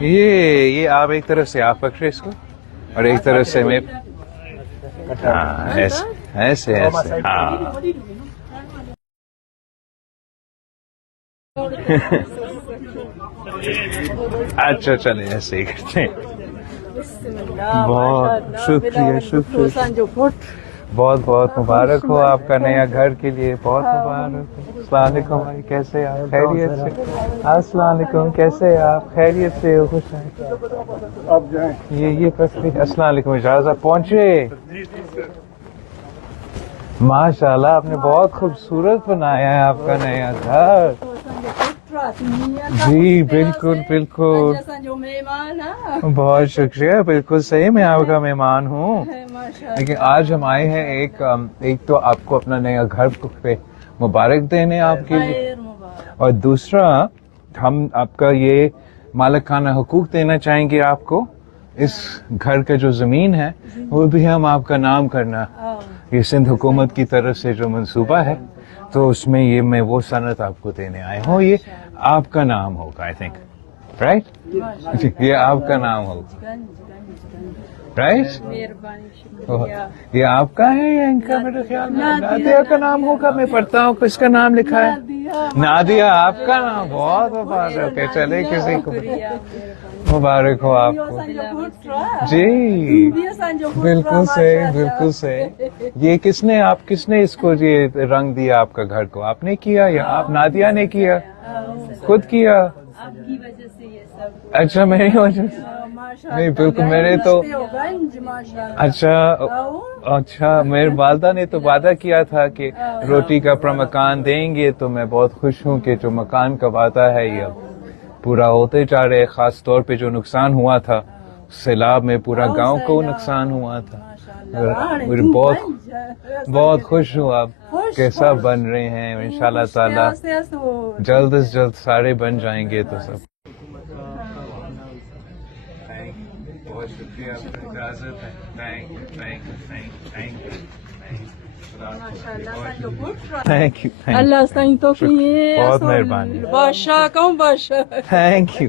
یہ آپ ایک طرف سے آپ پکڑے اس کو اور ایک طرف سے میں ہاں ایسے ایسے ایسے ہاں اچھا چلے ایسے ہی کرتے ہیں. بہت شکریہ شکریہ بہت بہت مبارک ہو آپ کا نیا گھر کے لیے بہت مبارک ہو. السلام علیکم بھائی کیسے آپ خیریت سے السلام علیکم کیسے آپ خیریت سے ہو خوش ہیں اب جائیں. یہ پکڑی السلام علیکم اجازت پہنچے ماشاء اللہ آپ نے بہت خوبصورت بنایا ہے آپ کا نیا گھر. جی بالکل بالکل بہت شکریہ بالکل صحیح میں آپ کا مہمان ہوں. لیکن آج ہم آئے ہیں ایک تو آپ کو اپنا نیا گھر پہ مبارک دینے آپ کے لیے اور دوسرا ہم آپ کا یہ مالکانہ حقوق دینا چاہیں گے آپ کو. اس گھر کا جو زمین ہے وہ بھی ہم آپ کا نام کرنا یہ سندھ حکومت کی طرف سے جو منصوبہ ہے تو اس میں یہ میں وہ صنعت آپ کو دینے آئے ہوں. یہ آپ کا نام ہوگا آئی تھنک رائٹ یہ آپ کا نام ہوگا رائٹ یہ آپ کا ہے یا ان کا میرے خیال میں نادیہ کا نام ہوگا. میں پڑھتا ہوں کس کا نام لکھا ہے نادیہ آپ کا نام بہت مبارک ہے. چلے کسی کو مبارک ہو آپ کو. جی بالکل صحیح بالکل صحیح. یہ کس نے اس کو یہ رنگ دیا آپ کا گھر کو آپ نے کیا یا آپ نادیہ نے کیا خود کیا. اچھا میری وجہ سے نہیں بالکل میرے تو اچھا میری والدہ نے تو وعدہ کیا تھا کہ روٹی کا اپنا مکان دیں گے تو میں بہت خوش ہوں کہ جو مکان کا وعدہ ہے یہ اب پورا ہوتے جا رہے. خاص طور پہ جو نقصان ہوا تھا سیلاب میں پورا گاؤں کو نقصان ہوا تھا. مجھے بہت خوش ہوں آپ کیسا بن رہے ہیں انشاءاللہ تعالی جلد از جلد سارے بن جائیں گے تو سب. بہت شکریہ آپ کی اجازت ہے. تھینک یو اللہ سائیں تو بہت مہربانی بادشاہ کون بادشاہ تھینک یو